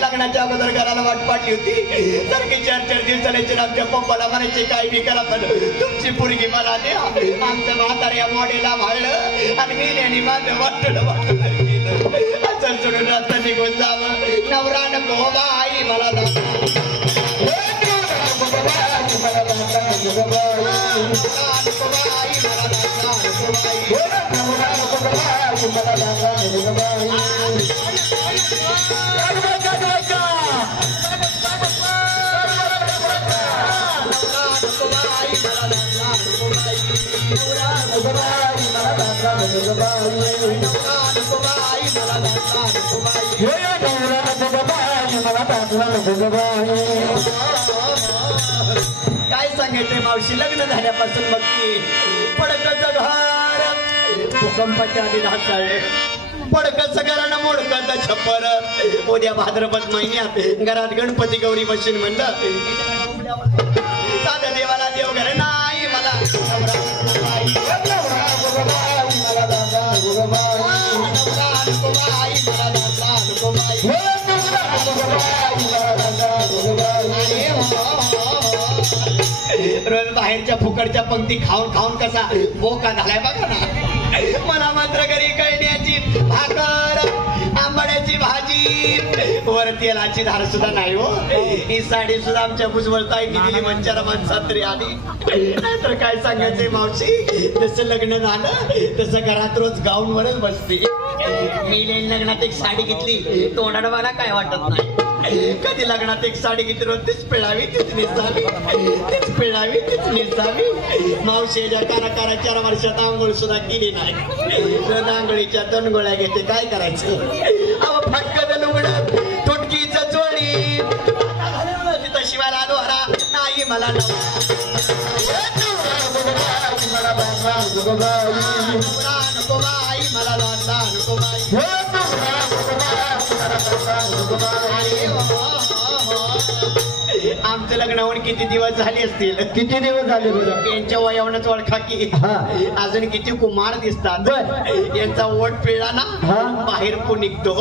लग्नाच्या अगोदर घराला वाट पाडली होती सारखी 4-4 दिवसांची आमच्या पप्पाला म्हणायचे काय बी करा पण तुमची पोरगी मला द्या आमच्या म्हाताऱ्या मॉडेला भाळलं आणि मी माझं वाटलं असं सोडून रस्ता निघून जावं नवरा नको बाई मला काय सांगायचंय मावशी लग्न झाल्यापासून मग की पडकचं घर भूकंपाच्या आधी ढासळले पडकचं घरानं मोडकचं छप्पर उद्या भाद्रपद महिन्यात घरात गणपती गौरी बसून म्हणलं साध्या देवाला देव घर नाही मला रोज बाहेरच्या फुकटच्या पंक्ती खाऊन खाऊन कसा बोका झालाय बघा ना मला मात्र घरी कळण्याची भाकर आंबाड्याची भाजी वर तेलाची धार सुद्धा नाही हो ही साडी सुद्धा आमच्या भुजबळताईंनी दिली मंचाला माणसात तरी आली नाहीतर काय सांगायचंय मावशी जसं लग्न झालं तसं घरात रोज गाऊन वरच बसते मी लग्नात एक साडी घेतली तोंडानं मला काय वाटत नाही कधी लग्नात एक साडी घेतली रोज तीच पिळावी तीच नेसावी तीच पिळावी तीच नेसावी मावशीच्या काराकारा 4 वर्षात आंघोळ सुद्धा केली नाही रोज आंघोळीच्या 2 गोळ्या घेते काय करायचं अहो फटकन लुगडं तुटकीचं चोळी तिथं शिवायला दोहरा नाही मला नको बाई मला नको बाई आमचं लग्न होऊन किती दिवस झाले असतील किती दिवस झाले यांच्या वयावरच ओळखा की अजून किती कुमार दिसतात यांचा ओठ पिळला ना बाहेर पण निघतो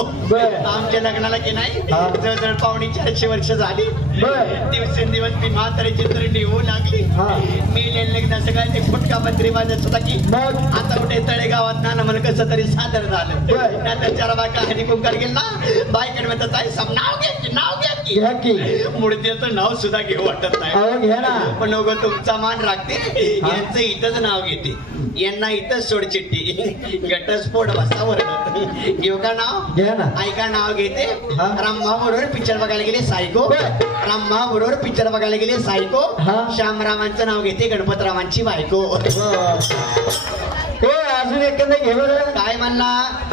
आमच्या लग्नाला की नाही जवळजवळ 450 वर्ष झाली दिवसेंदिवस मी म्हातारीची तरी होऊ लागली मी लग्न सगळ्या ते फुटका मंत्री वाजत होता की आता कुठे तळेगावात ना म्हण कसं तरी सादर झालं नंतर 4 बायका हरी कुंकार गेला बायकडे म्हणतात ताई सब नाव घ्या की मूर्तीचं नाव सुद्धा घेऊ वाटत नाही पण नको तुमचा मान राखते यांचं इथंच नाव घेते यांना इथंच सोड चिठ्ठी घटस्फोट बसा वरडत घेऊ का नाव ऐका नाव घेते रामभाऊ बरोबर पिक्चर बघायला गेले सायको रामभाऊ बरोबर पिक्चर बघायला गेले सायको श्यामरावांचं नाव घेते गणपतरावांची बायको अजून एखादा घे बरं काय म्हणला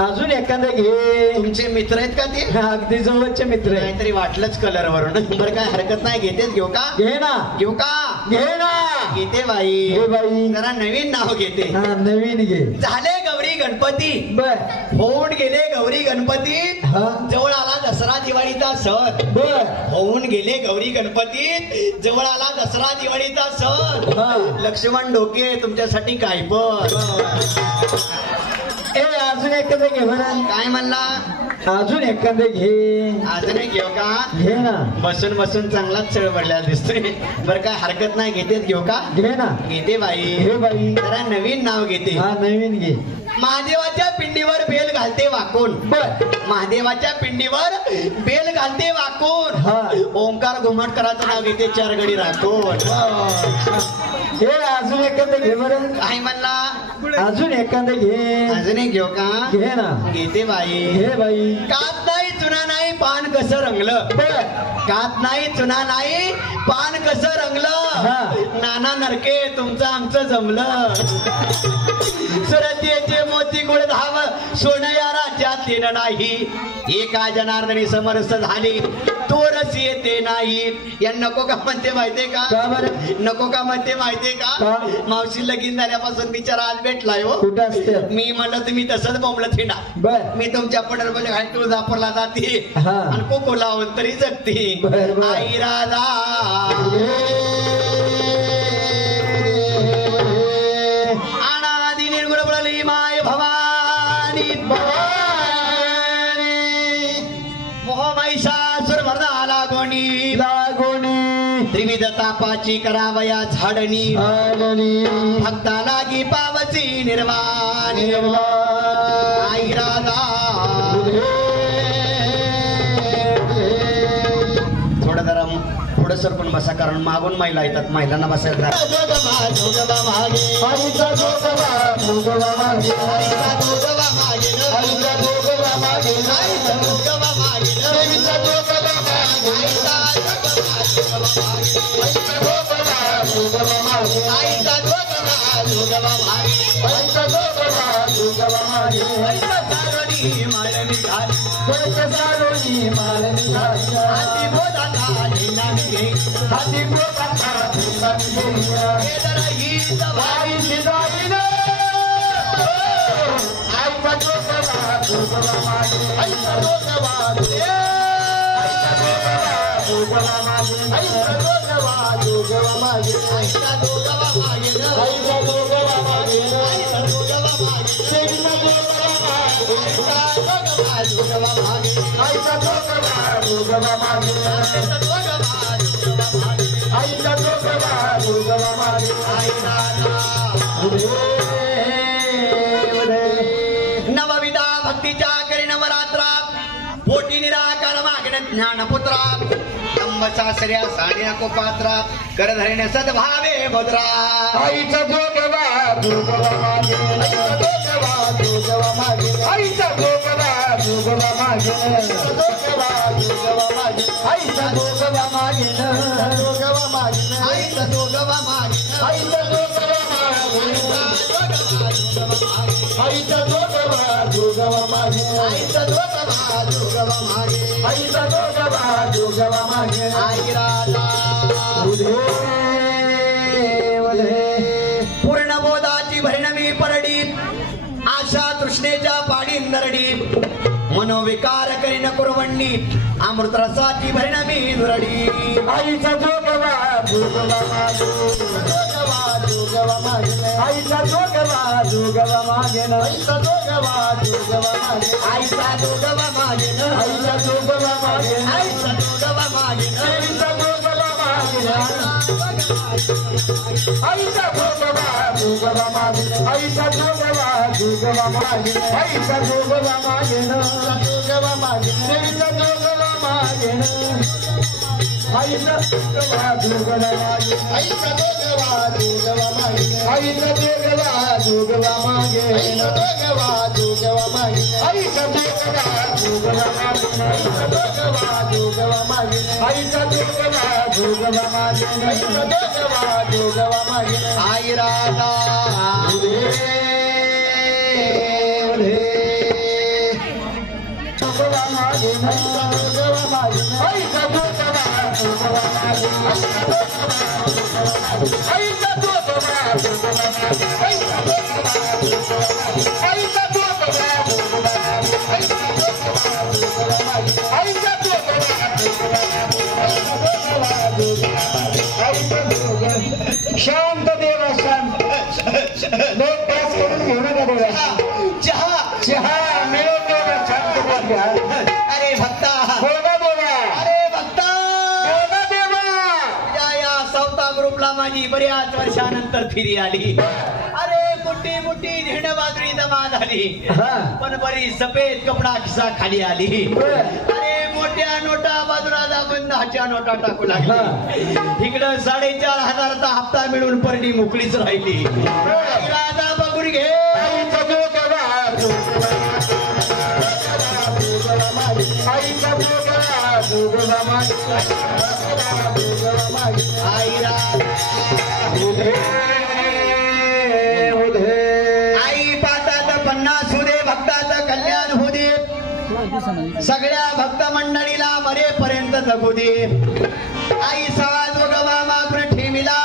अजून एखादा घे तुमचे मित्र आहेत का ते अगदी जवळचे मित्र आहे काहीतरी वाटलंच कलर वरून बरं काय हरकत नाही घेतेच घेऊ का घे ना घेऊ का घे ना घेते बाई घे बाई जरा नवीन नाव घेते नवीन घे झाले गौरी गणपती बर होऊन गेले गौरी गणपती हा जवळ आला दसरा दिवाळीचा सण बर होऊन गेले गौरी गणपती जवळ आला दसरा दिवाळीचा सण हा लक्ष्मण डोके तुमच्यासाठी काय पण ए अजून एखादं घे बरं काय म्हणला अजून एखादं घे अजून एक घेऊ का घे ना बसून बसून चांगलाच चळवडलेला दिसतोय बरं काय हरकत नाही घेतेच घेऊ का घे ना घेते बाई घे बाई जरा नवीन नाव घेते हा नवीन घे महादेवाच्या पिंडीवर बेल घालते वाकून बर महादेवाच्या पिंडीवर बेल घालते वाकून हा ओंकार घुमटकराचं नाव घेते चार गडी राखून हे अजून एखादं घे बरं काय म्हणला अजून एखादं घे अजून एक घेऊ का घे ना घेते बाई घे बाई कात नाही चुना नाही पान कसं रंगलं बर कात नाही चुना नाही पान कसं हा. रंगलं नाना नरके तुमचं आमचं जमलं सुरतीचे मोती गुळ धाव सोनं या राज्यात देणं नाही एका जनार्दनी समरस झाली तो रस येते नाही या नको का म्हणते माहितीये का का बरं नको का म्हणते माहितीये का का? मावशी लगीन झाल्यापासून बिचारा आज भेटलाय हो कुठं असते मी म्हणलं तुम्ही तसंच बोंबलं थिंडा बर मी तुमच्या पंढरपूरच्या घाट तुळजापूरला जाते हा. आणि कोको लावून तरी जगते बर, बर. आई राधा अनादि निर्गुण बुडली माय भवानी मोह महिषासुर मर्दाला गोणी लागोणी त्रिविध तापाची करावया झाडणी आडणी भक्ता लागी पावची निर्वाणी आई राधा थोडं जरा पुढे सर पण बसा कारण मागून महिला येतात महिलांना बसायला नवविधा भक्तीच्या करी नवरात्रा पोटी निराकार मागण्या ज्ञानपुत्रा सासऱ्या साड्या कोपात्रा कर धरण्या सद्भावे भद्रा आईचा जोगवा जोगवा मागे आईचा जोगवा जोगवा मागे आईचा जोगवा मागे जोगवा मागे आईचा दोघवा मागे आईचा जोगवा आईचा जोगवा जोगवा मागे आईचा दोघवा मागे आईचा जोगवा जोगवा मागे आई राधा पूर्ण बोधाची भरणमी परडी आशा तृष्णेच्या पाडी नरडी मनोविकार करीन कुरवंडी अमृत रसाची भरणमी नुरडी आईचा जोगवा जोगवा मागे जोगवा मागे आईचा जोगवा जोगवा मागे आईचा जोगवा जोगवा मागे आईचा दोघवा मागे आईचा जोगवा मागे आईचा दोघवा मागे आईचा जोगवा मागे आईचा जोगवा जोगवा मागे आईचा जोगवा जोगवा मागे आईचा जोगवा मागे जोगवा मागे आईचा जोगवा मागे आईचा जोगवा जोगवा मागे आईचा जोगवा जोगवा मागे आईचा जोगवा जोगवा मागे आईचा जोगवा जोगवा मागे आईचा जोगवा जोगवा मागे आईचा जोगवा जोगवा मागे आईचा जोगवा जोगवा मागे आईचा जोगवा जोगवा मागे आई राधा जोगवा मागे जोगवा मागे आईचा जोगवा जोगवा मागे आईचा जोगवा जोगवा मागे आईचा जोगवा जोगवा मागे आईचा शांत देवा शांत लोक पास करून घेऊ नका देवा चहा चहा मिळून देवा शांत देवा अरे भक्ता बोला देवा अरे भक्ता बोला देवा या सौता ग्रुपला माझी बऱ्याच वर्षानंतर फिरी आली अरे मोठी मोठी झेंड बाजरी जमा झाली पण बरी सफेद कपडा खिसा खाली आली अरे मोठ्या नोटा बाजूला दाबून 10च्या नोटा टाकू लागली इकडं 4,500चा हप्ता मिळून परडी मोकळीच राहिली आता बघून घे आई पातात 50 होऊ दे भक्ताचं कल्याण होऊ दे सगळ्या भक्त मंडळीला मरेपर्यंत जगू दे आई समाज वगवा मागून ठेविला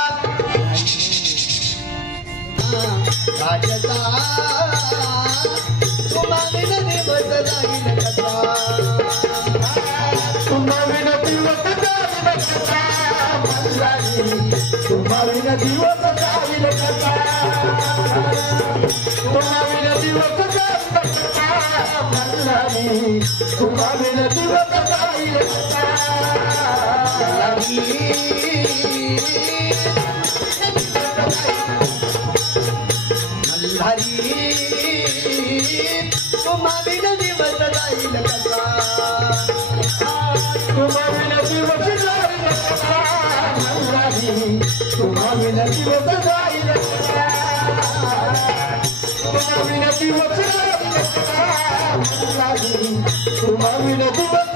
राजता तुम्हा विनती बस जाईल कथा तुम्हा विनती बस जाईल कथा तुम्हा विनती बस जाईल कथा तुम्हा विनती बस जाईल तुम्हा विनती बस जाईल तुम्हा विनती बस जाईल कथा तुम्हा विनती बस जाईल तुम्हा विनती बस जाईल तुम्हा विनती बस तुम्हा विनती बस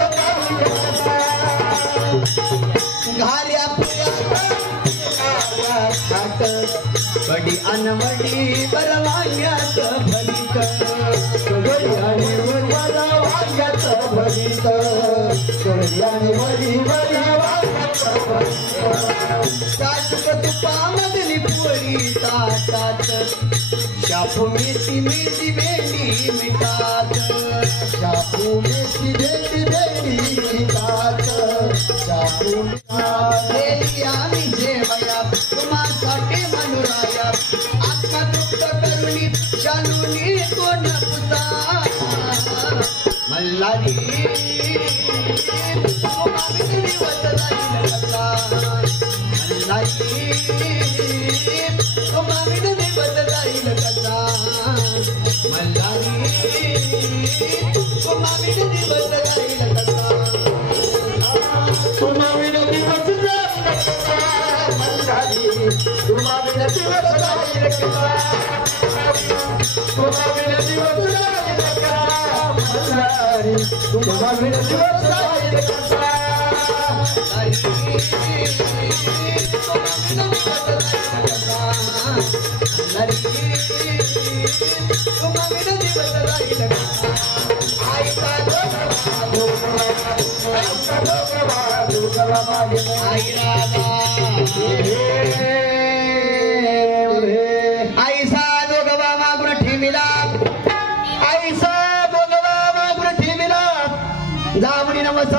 घाल्या बडी अनवडी बरवाण्यात भलित आणि वाग्याच भरित आणि वडी साटक तुपामधली पोळी ताटात शापू मेथी मेथी भेंडी मिठात शापू मेथी भेंडी मिठात शापू गेली आम्ही जेवया तुम्हासाठी मनुराया आत्मा तृप्त करुणी शालुनी कोण पुता मल्हारी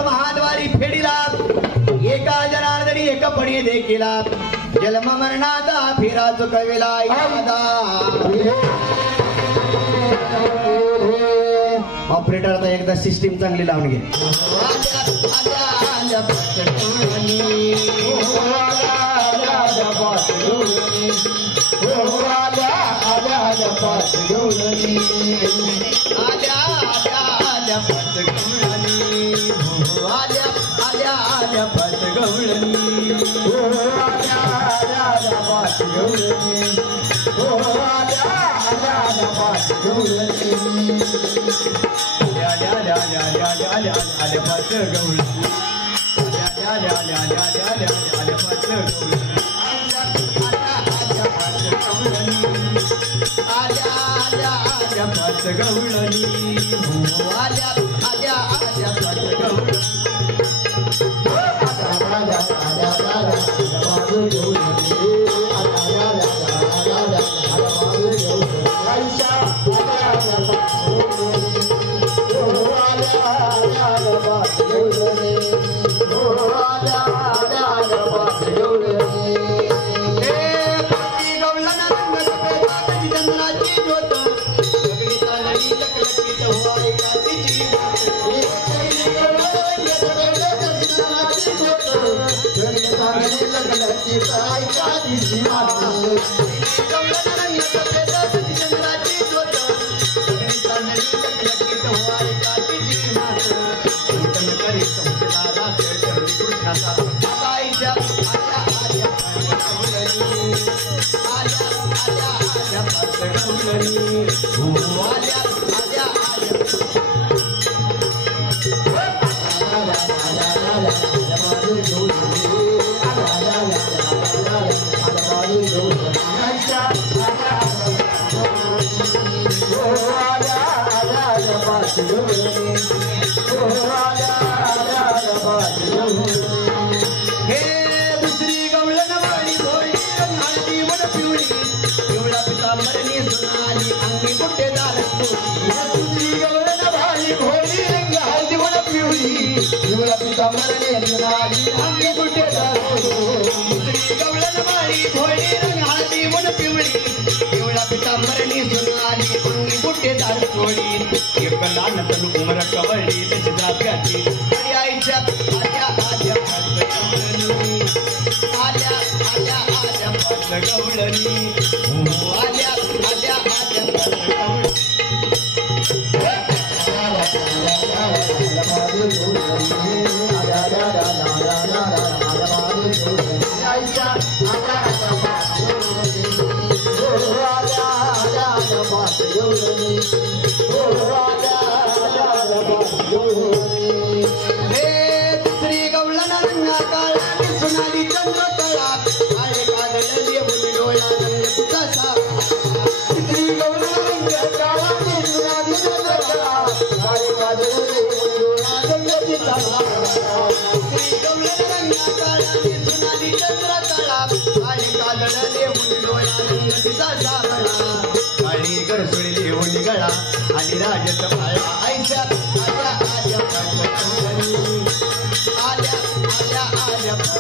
महाद्वारी फेडीला एका जनार्दनी एका पणी देखीला जन्म मरणाचा फिरा चुकविला ऑपरेटर आता एकदा सिस्टीम चांगली लावून घे लग्नाची ऐका दिली माता उमर कवळी आईच्या आल्या आल्या आल्या आल्या आल्या गवळणी आल्या आल्या आणि राजत आल्या आईच्या आल्या आल्या आल्या आल्या आल्या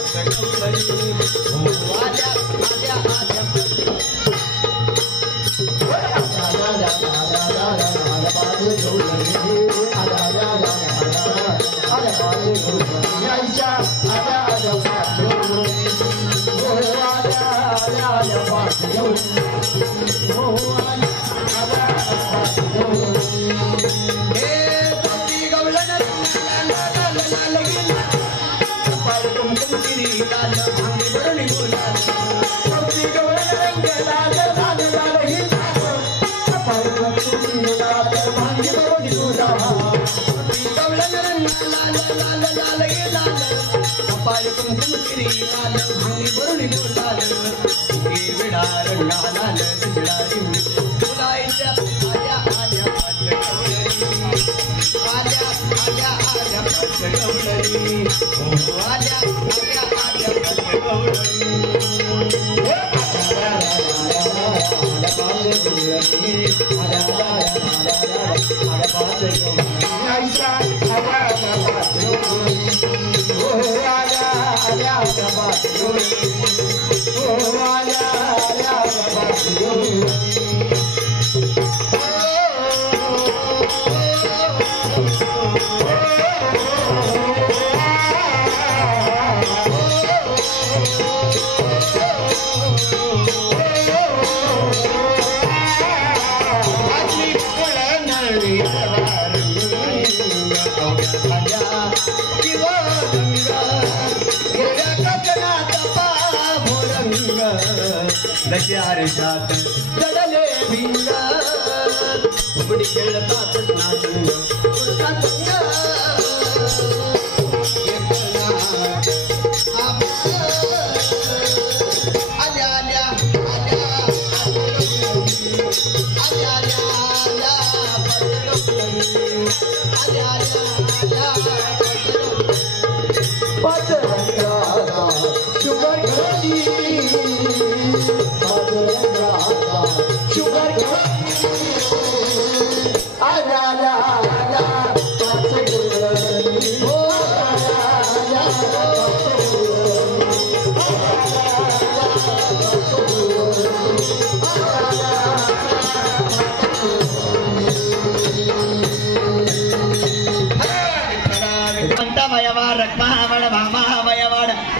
आरशात जडले भिंग उघडी खेळतात आल्या आल्या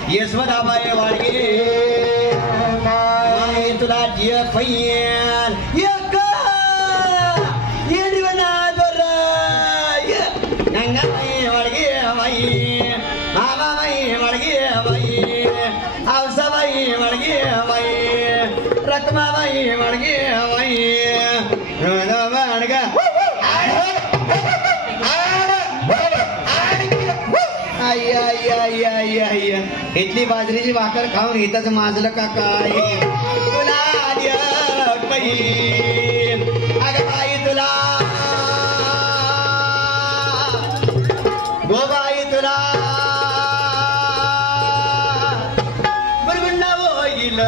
यशवदाबाई वाडगे माय तुला जिय फैन एक येडीवना दोर गंगा माई वडगे माई मामा माई वडगे माई आवसा माई वडगे माई रकमा माई वडगे माई वडगा इथली बाजरीची भाकर खाऊन इथंच माजलं का काय तुला अग बाई तुला गो बाई तुला बरगुंडा होईल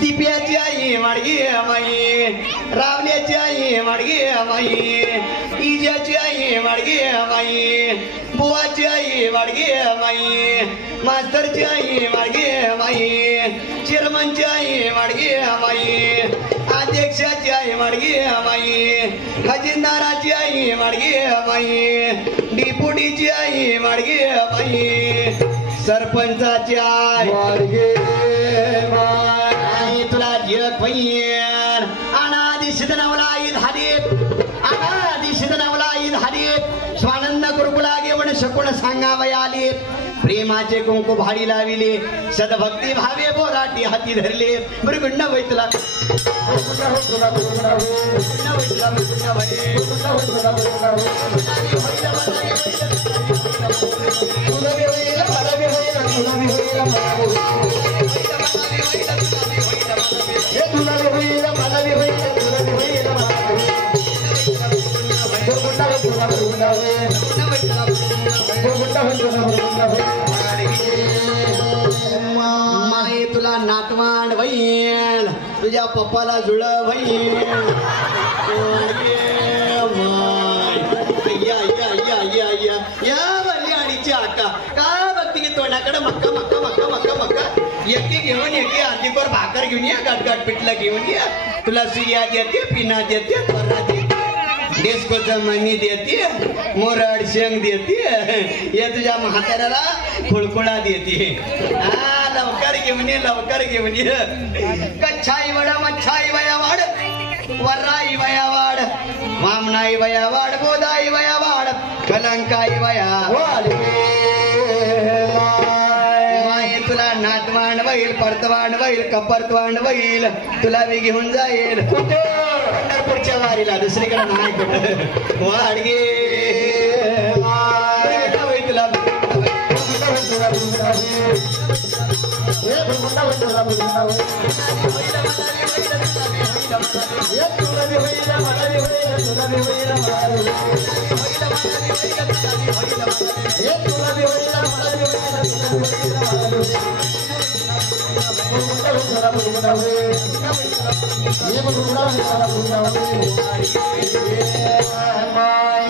दिप्याची आई वाडगी माई रावल्याची आई वाडगी माई इजाची आई वाडगी माई बुवाची आई वाडगी माई मास्तरची आई वाडगी माई चेअरमनची आई वाडगी माई अध्यक्षाची आई वाडगी माई खजिनदाराची आई वाडगी माई डिपुटीची आई वाडगी माई सरपंचाची आई वाडगी माई तुला जग पैन अनादि सिद्धनवलाई धाडे स्वानंद गुरुकुला घेऊन शकून सांगावय आले प्रेमाचे कुंकू भाडी लाविले सदभक्ती भावे बोराटी हाती धरले मृगुंड वैतला माये तुला नातवांड वैल तुझ्या पप्पाला जुळ वैल या बलियाडीची आका का बघते की तोंडाकडे मक्का मक्का मक्का मक्का मक्का एकी घेऊन एकी आधीवर भाकर घेऊन या गाठगाठ पिठला घेऊन या तुला सुया देते पिना देते तोरा देते डेस्को जमनी देते मोरड शेंग देते या तुझ्या म्हाताऱ्याला खुळखुळा देते लवकर घेऊन ये कच्छाई वडा मच्छाई वया वाड वर्राई वया वाड वामनाई वया वाड गोदाई वया वाड कलंकाई वया वाड माये तुला नातवांड वैल परतवांड वैल कपरतवांड वैल तुला मी घेऊन जाईल कुठे पंढरपूरच्या वारीला दुसरीकडे नाही कुठं वाडगे तुला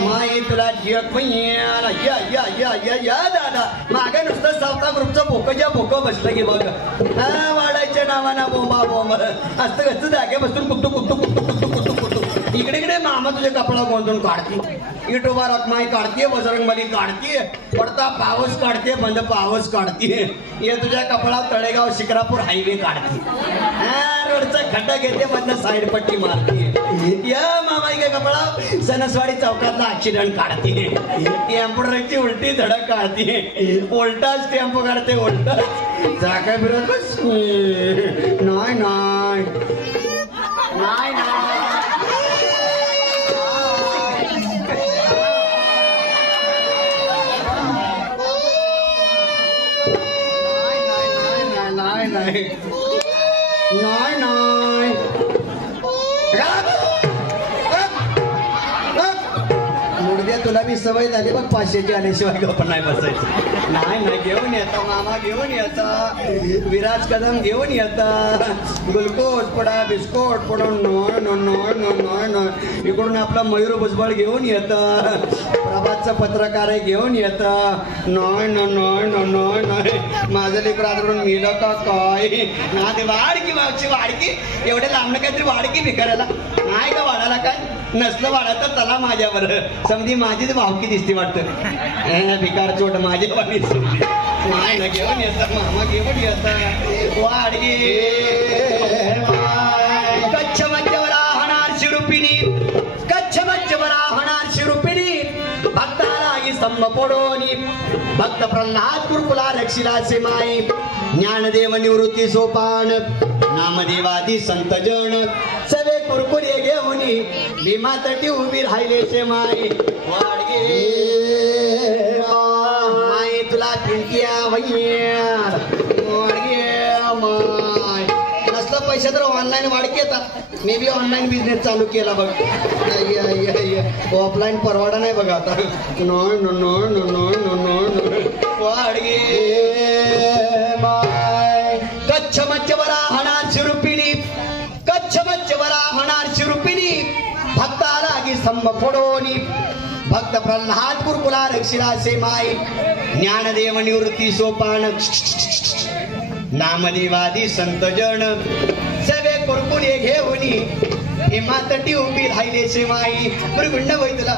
माई तुला जग या या या या या दादा मागे नुसतं सावता ग्रुपचं भोकं बसलं की बघ वाडायच्या नावाना बोंबा बोंब असतं कसं जागे बसून कुट्टू कुट्टू कुट्टू कुट्टू कुट्टू कुट्टू इकडे इकडे मामा तुझे कपडा गोंधून काढते इटोबा रखमाई काढतीये बजरंगबली काढतीये पडता पावस काढते बंद पावस काढतीये ये तुझ्या कपडा तळेगाव शिक्रापूर हायवे काढते रोडचा खड्डा घेते बंद साईड पट्टी मारतीये या मामाई का कपडा सणसवाडी चौकातला ऍक्सिडेंट काढते एम्ब्रॉयडरीची उलटी धडक काढते उलटाच टेम्पो काढते उलटाच जागा फिरत बस नाही नाही नाही नाही नाही नाही नाही मुडद्या तुला बी सवय झाली बघ 500ची आल्याशिवाय गप्प नाही बसायचं नाही नाही घेऊन येता मामा घेऊन येता विराज कदम घेऊन येता ग्लुकोज पडा बिस्कोट पडून नोय नो नोय नो नोय नो इकडून आपला मयूर भुजबळ घेऊन येतं प्रभातचं पत्रकार आहे घेऊन येतं नोय नो नोय नो नोय नोय माझं लेकरं आदरून मिळलं का काय ना ते वाडकी मावची वाडकी एवढे लांबणं काहीतरी वाडकी भिकाऱ्याला नाही का वाडाला काय नसलं वाडा तर चला माझ्यावर समधी माझीच भावकी दिसते वाटतं भिकार चोट माझी वाणी नाही ना घेऊन येतात मामा घेऊन येतात वाडगी कच्छ मध्यवर राहणार शिरुपिणी कच्छ मध्यवर राहणार शिरुपिणी भक्ताला स्तंभ पोडोनी भक्त प्रल्हाद कुरकुला रक्षिलाचे माई ज्ञानदेव निवृत्ती सोपान नामदेवादी संत जन सवे कुरकुरे घेऊनी भीमा तटी उभी राहिलेचे माई वाडगे माई तुला पिंकिया वैयार वाडगे माय नसलं पैसे तर ऑनलाईन वाडके येतात मी बी ऑनलाईन बिझनेस चालू केला बघ ऑफलाईन परवाडा नाही बघा आता no no no no no no no वाडगे माय कच्छ मध्यवरा होणार शिरुपिणी कच्छ मध्यवरा होणार शिरुपिणी भक्ताला की स्तंभ फोडोनी भक्त प्रल्हाद कुरकुला रक्षिलासे माई ज्ञानदेव निवृत्ती सोपान नामदेवादी संत जन सवे कुरकुरे घेऊनी हिमा तटी उभी राहिलेचे माई मृगुंड वैतला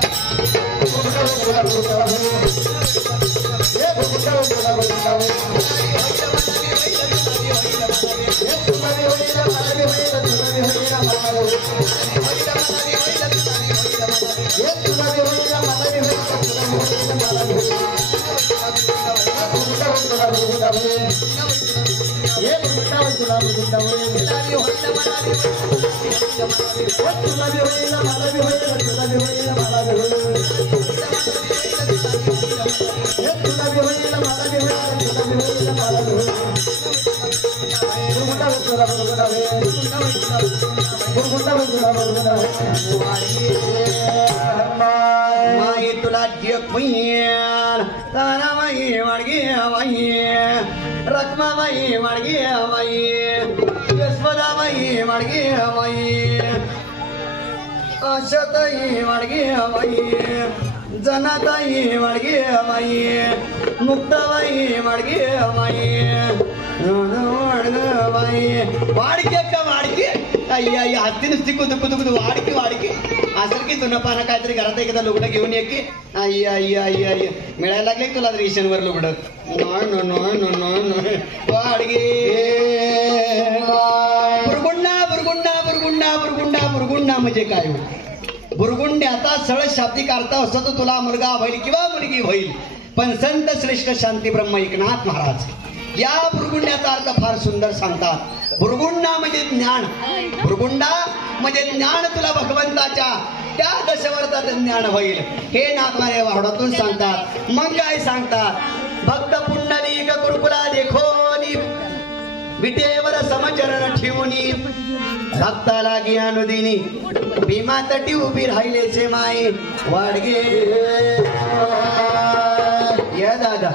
माई तुला जग तारा माई वाडगी हवाई रखमा माई वाडगी हवाई यशोदा माई वाडगी हवाई आशाताई वाडगी हवाई जनाताई वाडगी हवाई मुक्ताबाई वाडगी हवाई वाडके का वाडके अय्या हत्ती नुसती कुदू कुदू कुदू वाडकी वाडकी असेल की तुला पाना काहीतरी घरात एखादा लुगडं घेऊन ये की अय्या अय्या अय्या अय्या मिळायला लागले तुला रेशनवर लुगडं नॉय नो नॉय नो नॉय नो वाडगे बुरगुंडा बुरगुंडा बुरगुंडा बुरगुंडा बुरगुंडा म्हणजे काय बुरगुंड्याचा सरळ शाब्दिक अर्थ असतो तुला मुलगा होईल किंवा मुलगी होईल पण संत श्रेष्ठ शांती ब्रह्म एकनाथ महाराज या बुरगुंड्याचा अर्थ फार सुंदर सांगतात बुरगुंडा म्हणजे ज्ञान बुरगुंडा म्हणजे ज्ञान तुला भगवंताच्या त्या दशवर्धाचं ज्ञान होईल हे नाथमारे वारडातून सांगतात मग काय सांगतात भक्त पुंडलिक कुरकुला देखोनी विटेवर समचरण ठेवूनी भक्ताला ज्ञानुदिनी भीमा तटी उभी राहिलेचे माई वाडगे या दादा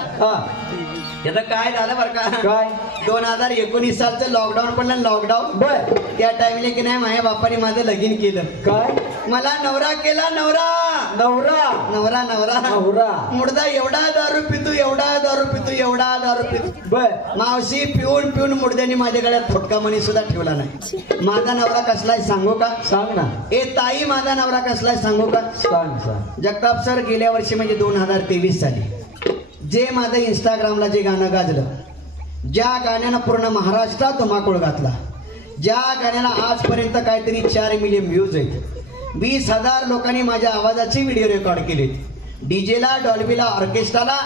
याचं काय झालं बरं का? काय 2019 सालचं लॉकडाऊन पडलं. लॉकडाऊन बर त्या टाइमला की नाही माझ्या बापाने माझं लगीन केलं. काय मला नवरा केला. नवरा नवरा नवरा नवरा नवरा मुडदा एवढा दारू पितो, एवढा दारू पितो, एवढा दारू पितो. बर मावशी पिऊन पिऊन मुडद्याने माझ्या गळ्यात फुटका मणी सुद्धा ठेवला नाही. माझा नवरा कसलाय सांगू का? सांग ना. ए ताई माझा नवरा कसलाय सांगू का? सांग सांग. जगताप सर गेल्या वर्षी म्हणजे 2023 साली जे माझं इंस्टाग्रामला जे गाणं गाजलं, ज्या गाण्यानं पूर्ण महाराष्ट्रात धुमाकूळ घातला, ज्या गाण्याला आजपर्यंत काहीतरी 4 मिलियन व्ह्यूज आहेत, 20,000 लोकांनी माझ्या आवाजाची व्हिडिओ रेकॉर्ड केली, डीजेला, डॉल्बीला, ऑर्केस्ट्राला,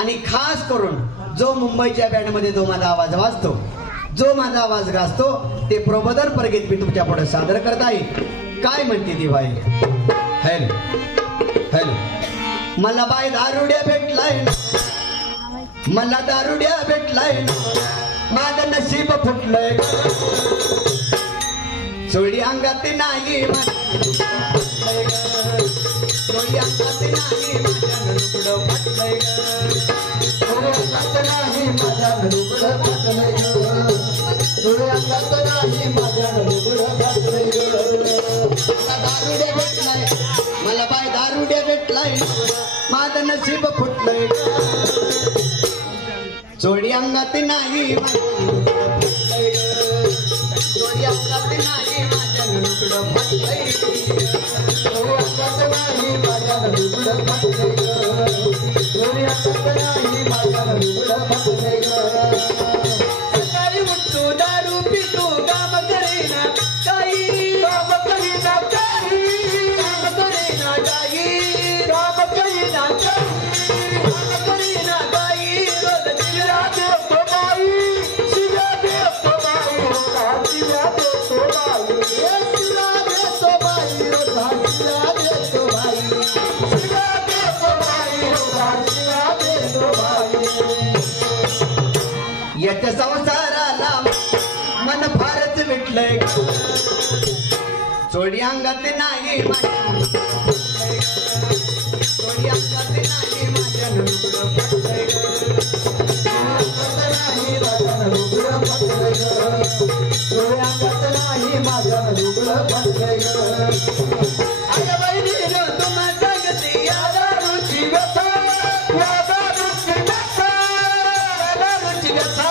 आणि खास करून जो मुंबईच्या बँडमध्ये जो माझा आवाज वाजतो, जो माझा आवाज गाजतो, ते प्रबोधन परगीत मी तुमच्या पुढे सादर करत आहे. काय म्हणते ती बाई? Hello hello. मला बाय दारुड्या भेटलाय, मला दारुड्या भेटलाय, माझं नशीब फुटलंय, सोडी अंगात नाही, सोडी अंगात नाही, माझ्या रुपडं फाटलंय, सोडी अंगात नाही, माझ्या रुपडं फाटलंय, सोडी अंगात नाही, माझ्या रुपडं फाटलंय. दारुड्या भेटलाय, मला बाय दारुड्या भेटलाय, माझं नशीब फुटलंय, सोडी अंगात नाही, सोडी अंगात नाही, माझ्या रुपडं फाटलंय, सोडी अंगात नाही, माझ्या रुपडं फाटलंय, सोडी अंगात नाही, माझ्या रुपडं फाटलंय. सकाळी उठतो दारू पितो, काम करेना काही, काम करेना काही, काम करेना काही, काम करेना काही, काम करेना काही, रोज दिव्या देतो बाई, शिव्या देतो बाई, शिव्या देतो बाई, शिव्या देतो बाई, शिव्या देतो बाई, शिव्या देतो बाई, शिव्या देतो बाई. याच्या संसाराला मन फारच भेटलंय, सोडी अंगात नाही, सोडी अंगात नाही, माझ्या रुपडं फाटलंय, नाही, माझ्या रुपडं फाटलंय, सोडी अंगात नाही, माझ्या रुपडं फाटलंय. अगं बहिणीनं तुम्हा सांगते या दारूची व्यथा, या दारूची व्यथा, या दारूची व्यथा,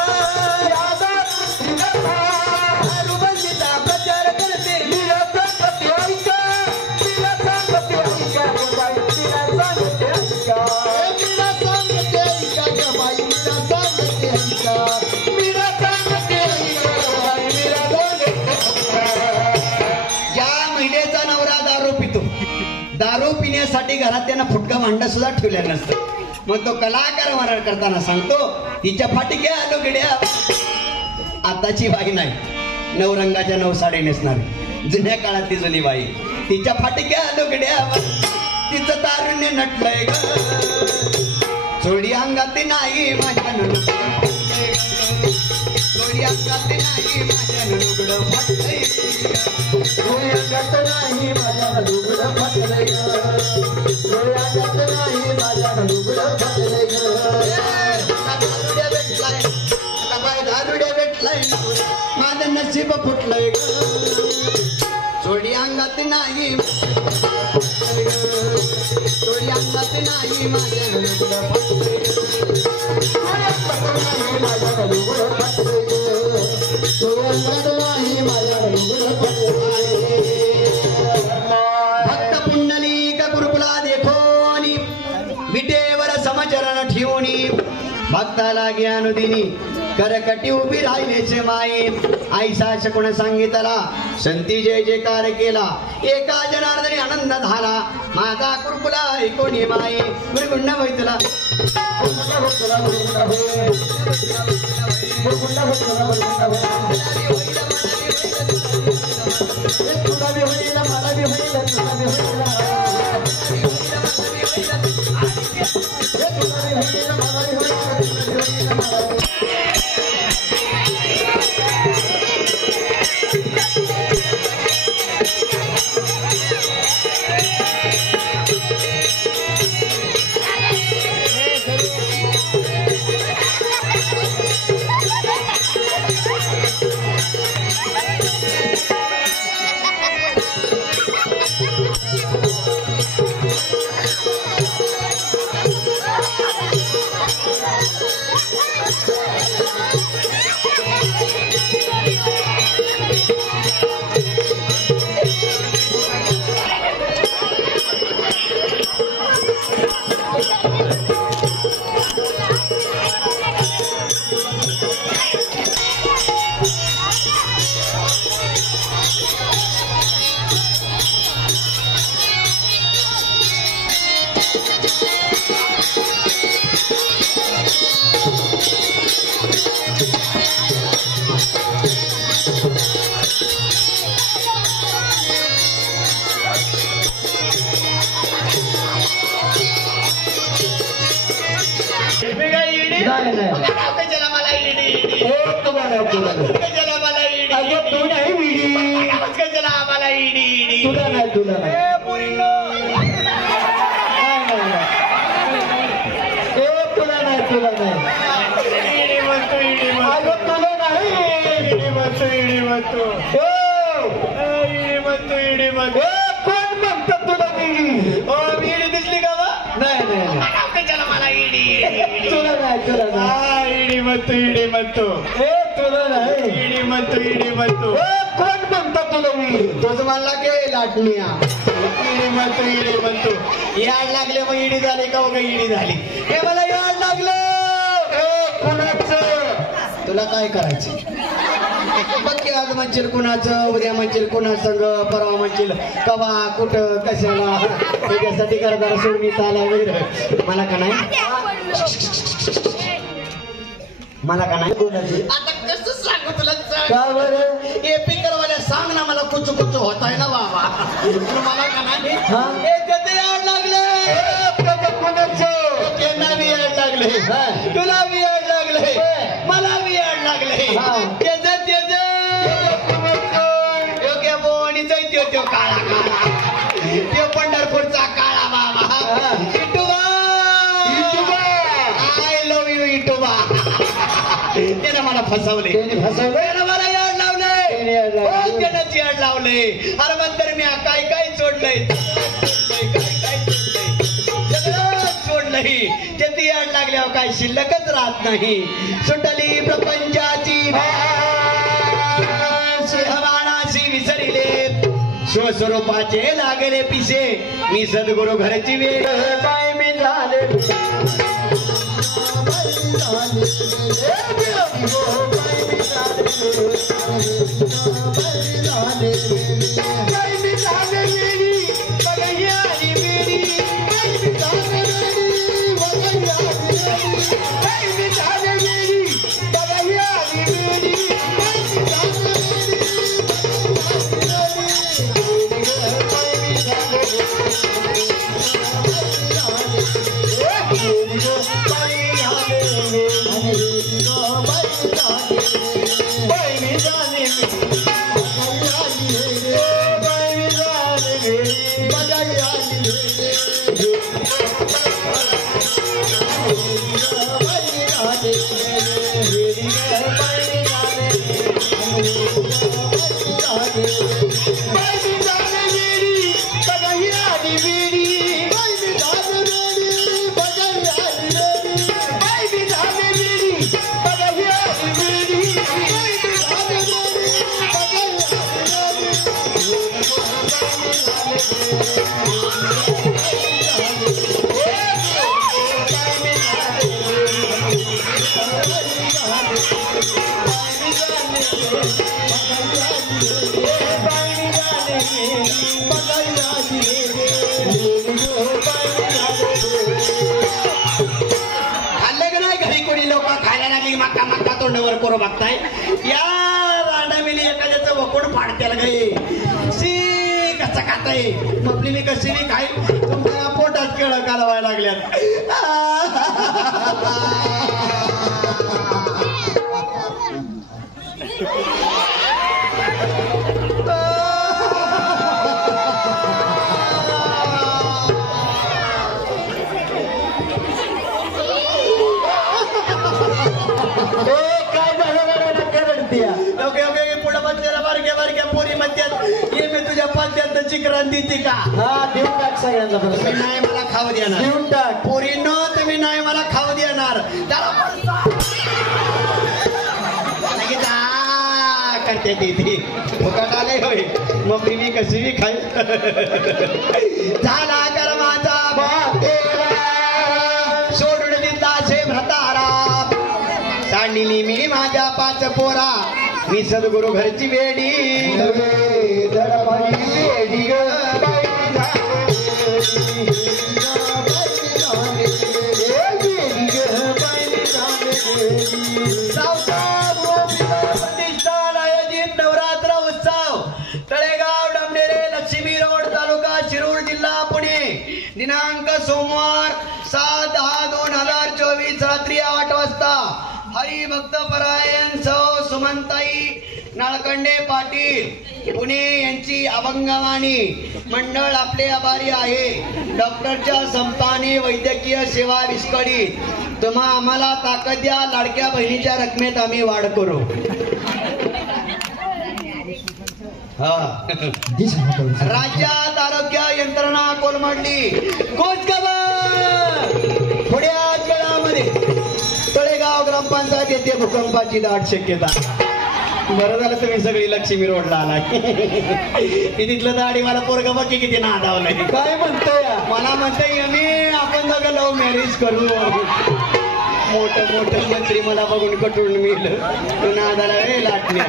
या दारूची व्यथा. दारूबंदीचा प्रचार करते, तिला सांगते ऐका, तिला सांगते ऐका गं बाई, तिला सांगते ऐका, तिला सांगते ऐका गं बाई, तिला सांगते ऐका, तिला सांगते ऐका गं बाई, तिला सांगते ऐका. ज्या महिलेचा नवरा दारू पितो, दारू पिण्यासाठी घरात त्यांना फुटका भांडा सुद्धा ठेवलेला नसतं, मग तो कलाकार वराड करताना सांगतो, तिच्या फाटक्या आलो गिड्या. आताची बाई नाही, नवरंगाच्या 9 साडे नेसणारी, जुन्या काळातली जुनी बाई, तिच्या फाटक्या आलो गिड्या, तिचं तारुण्य नटलंय ग, सोडी अंगात नाही, माझ्या सोडी अंगात नाही, माझ्या रुपडं फाटलंय, सोडी अंगात नाही, माझ्या रुपडं फाटलंय, सोडी अंगात नाही, माझ्या रुपडं फाटलंय. दारुड्या भेटलाय, बाय दारुड्या भेटलाय, माझं नशीब फुटलंय, सोडी अंगात नाही, सोडी अंगात नाही, माझ्या रुपडं फाटलंय, माझ्या रुपडं फाटलंय, सोडी अंगात नाही, माझ्या रुपडं फाटलंय. भक्त पुंडलिक गुरुकुला देखोनी, विटेवर समचरण ठेवणी, भक्ताला ज्ञान दिनी, करकटी उभी राहिलेचे माये, आईसा शकुन सांगितला, संती जय जयकार केला, एका जनार्दनी आनंद झाला, माझा गुरुकुला ऐकोनी माये, गुरुकुंड मैतला कशाला मला इडी तुला नाही कशाला मला इडी अगं तू नाही विडी कशाला आम्हाला इडी तुला नाही तुला नाही तुला नाही तुला नाही इडी म्हणतो इडी अगं तुला नाही इडी म्हणतो इडी म्हणतो इडी म्हणतो इडी म्हणतो कोण म्हणतं तुला विडी ओ इडी दिसली का नाही नाही कशाला मला इडी तुला नाही तुला नाही इडी म्हणतो इडी म्हणतो तुला नाही इडी म्हणतो इडी म्हणतो कोण म्हणतं तुला विडी तोच म्हणला की लाटणीया इडी म्हणतो याड लागले मग इडी झाली का मग इडी झाली हे मला याड लागलं कुणाचं तुला काय करायचं बघ की आज म्हणशील कुणाचं उद्या म्हणशील कुणा संग परवा म्हणशील कवा कुठं कशाला त्याच्यासाठी करताना सोडणी चाला वगैरे मला का नाही मला का नाही आता कसं सांगू तुला का बरं हे पिकरवाल्या सांग ना मला कुचू कुचू होत आहे ना बाबा मला का नाही हा? हे कधी याड लागले कुणाचं त्यांना बी याड लागले तुला बी याड लागले मला बी याड लागले त्याच योग्य बोणीचा त्यो काळा काळा त्यो पंढरपूरचा काळा बाबा इटुबा आय लव्ह यू इटुबा त्यानं मला फसवले त्यानं मला याड लावले त्यानंच याड लावले अरे नंतर मी काय काय सोडलंय सगळं सोडलंय त्याची याड लागल्यावर काय शिल्लकच राहत नाही सुटली प्रपंचाची हवानाशी विसरिले स्वस्वरूपाचे लागले पिसे मी सद्गुरु घरची वेळ काय मी झाले तोंडावर करू बघताय या रांडामिली एखाद्याचं वकोड फाडत्याला गे सी कसं खाताय मपली मी कशी नाही खाई तुमच्या पोटात केळं कालवायला लागल्यात चिक्रांती ती का देऊन टाक सगळ्यांना तुम्ही नाही मला खाऊ देणार देऊन टाक पोरींनो तुम्ही नाही मला खाऊ देणार करते ती फुकट आले होय मग मी कशी बी खाई झाला कर माझा सोडून दिला शे भ्रतारा सांडिली मी माझ्या 5 पोरा मी सद्गुरु घरची वेडी प्रतिष्ठान आयोजित नवरात्र उत्सव तळेगाव डांबेरे लक्ष्मी रोड तालुका शिरूर जिल्हा पुणे दिनांक सोमवार 7/10/2024 रात्री 8 वाजता हरिभक्त परायण सौ सुमनताई नाळकंडे पाटील पुणे यांची अभंगवाणी मंडळ आपले आभारी आहे. डॉक्टरच्या संपाने वैद्यकीय सेवा विस्कळीत. तुम्हा आम्हाला ताकद द्या, लाडक्या बहिणीच्या रकमेत आम्ही वाढ करू. राज्यात आरोग्य यंत्रणा कोलमडली. थोड्याच वेळामध्ये तळेगाव ग्रामपंचायत येथे भूकंपाची दाट शक्यता. बरं झालं तुम्ही सगळी लक्ष्मी रोडला आलाय. तिथलं दाढी मला पोरग बघी किती नादावलंय. काय म्हणतोय? मला म्हणतोय मी आपण दोघं लव्ह मॅरेज करू. मोठं मोठं मंत्री मला बघून कटून मिळलं. तू नादाला वे लाटण्या.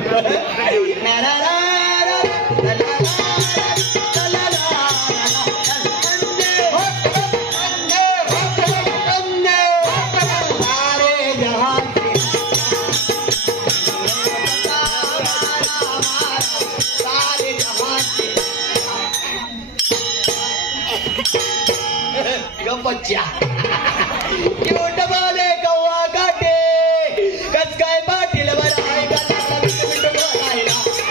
गप्पच्या बोले कव्वा काटे कस काय पाटील बरं आहे का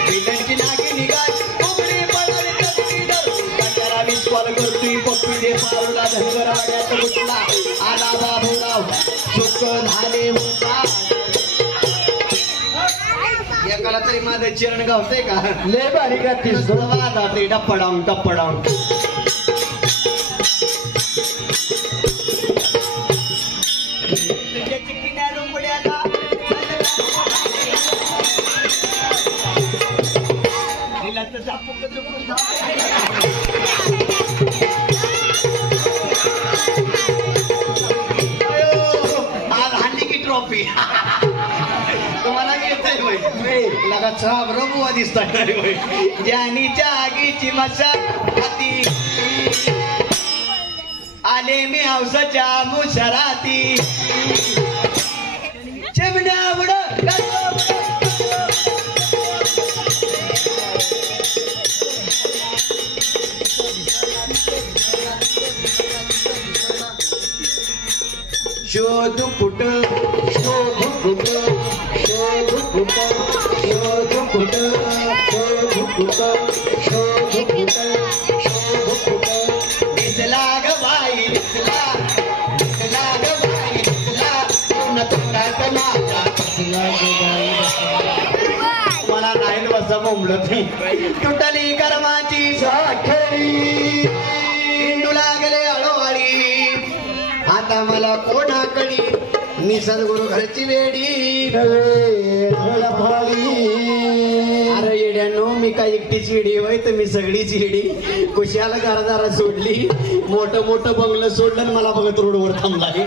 विलनची नागी निघाल उघडी पडली कचरा वीस कॉल करतोय पप्पी दे पारूला धनगर वाड्यात उठला आला बाबूराव सुख झाले होता. एकाला तरी माझं चरण गावतंय का? लय भारी गातीस जाते टप्पडाऊन टप्पडाऊन. आज हल्ली की ट्रॉफी तुम्हाला येतंय लगा छाप रबुवा दिसतात. जानीच्या आगीची मशागती आले मी हौसाच्या मुशराती चिमण्या बुड शोध कुट शोध कुट शोध कुट शोध कुट शोध कुट शोध कुट शोध कुट दिसला ग बाई दिसला दिसला ग बाई दिसला न तोंडात माझा दिसला ग बाई. मला नाही बसा बोंबलं तुटली कर्माची साखळी हिंडू लागले हळूहळी आता मला कोणाकडी मी सद्गुरु घरची वेडी. अरे येड्यानो मी काय एकटीच येडी होय तर मी सगळीच येडी. कुशाला घरदारा सोडली मोठं मोठं बंगलं सोडलं आणि मला बघत रोडवर थांबलाय.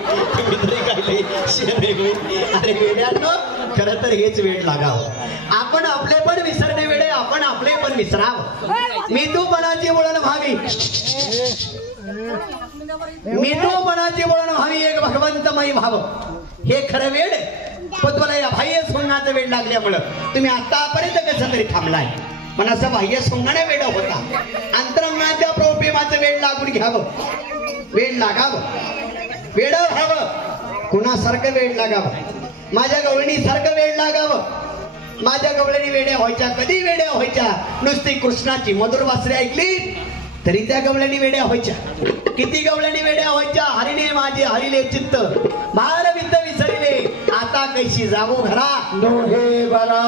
अरे येड्यानो खरं तर हेच वेळ लागावं. आपण आपले पण विसरणे वेळे आपण आपले पण विसरावं. मी तू पणाची वळण व्हावी मी तो मनाची वळण व्हावी एक भगवंतमयी भाव. हे खरं वेळ पण तुला या बाह्य सोंगाचं वेळ लागल्यामुळं तुम्ही आतापर्यंत कसं तरी थांबलाय. पण असं बाह्य सोंगाने वेळ होता. अंतरंगाच्या प्रेमाचं वेळ लागून घ्यावं वेळ लागावं वेळ व्हावं. कुणासारखं वेळ लागावं माझ्या गवळणी सारखं वेळ लागावं. माझ्या गवळणी वेड्या व्हायच्या कधी वेड्या व्हायच्या नुसती कृष्णाची मधुर वासरे ऐकली तरी त्या गवळणी वेड्या व्हायच्या. किती गवळणी वेड्या व्हायच्या. हरिणे माझे हरिले चित्त बाळ वित्त विसरले आता कैशी जावो घरा दोघे बरा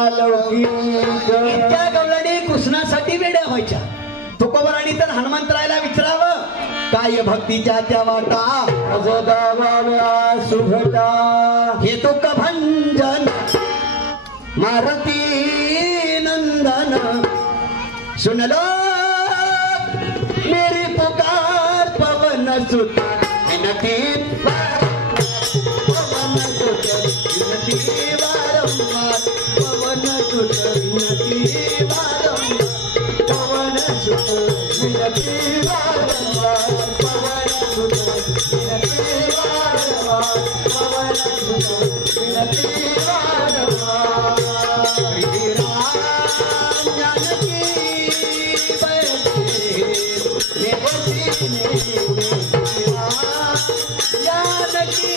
इतक्या गवळणी कृष्णासाठी वेड्या व्हायच्या. तुकोबराणी तर हनुमंतरायला विचारावं काय भक्तीच्या त्या वाटा सुभटा हे तुक भंजन मारुती नंदन सुनलो मेरी पुकार पवन सुत विनती पवन सुत विनती वारंवार पवन सुत विनती वारंवार पवन सुत विनती वारंवार पवन सुत विनती वारंवार पवन सुत विनती वारंवार. जानकी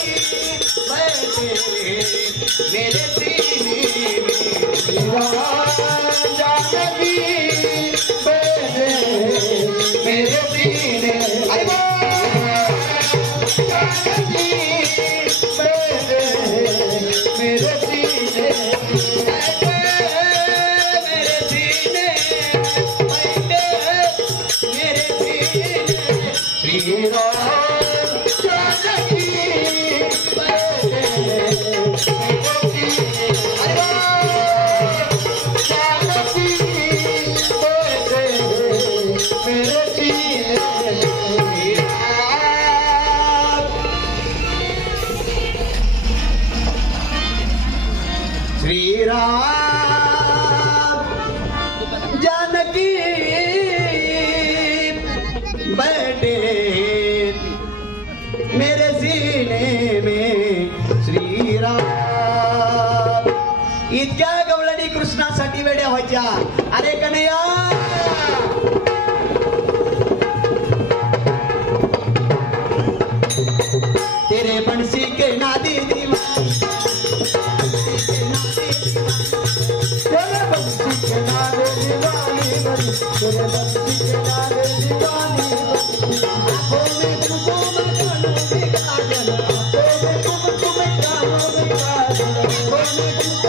इतक्या गवळणी कृष्णासाठी वेड्या व्हायच्या. अरे कन्हैया तेरे बंसी के नादी दीवानी, तेरे बंसी के नादी दीवानी, तेरे बंसी के नादी दीवानी, आंखों में तुमको मैं जानूंगी काजल, आंखों में तुमको मैं जानूंगी काजल, आंखों में तुमको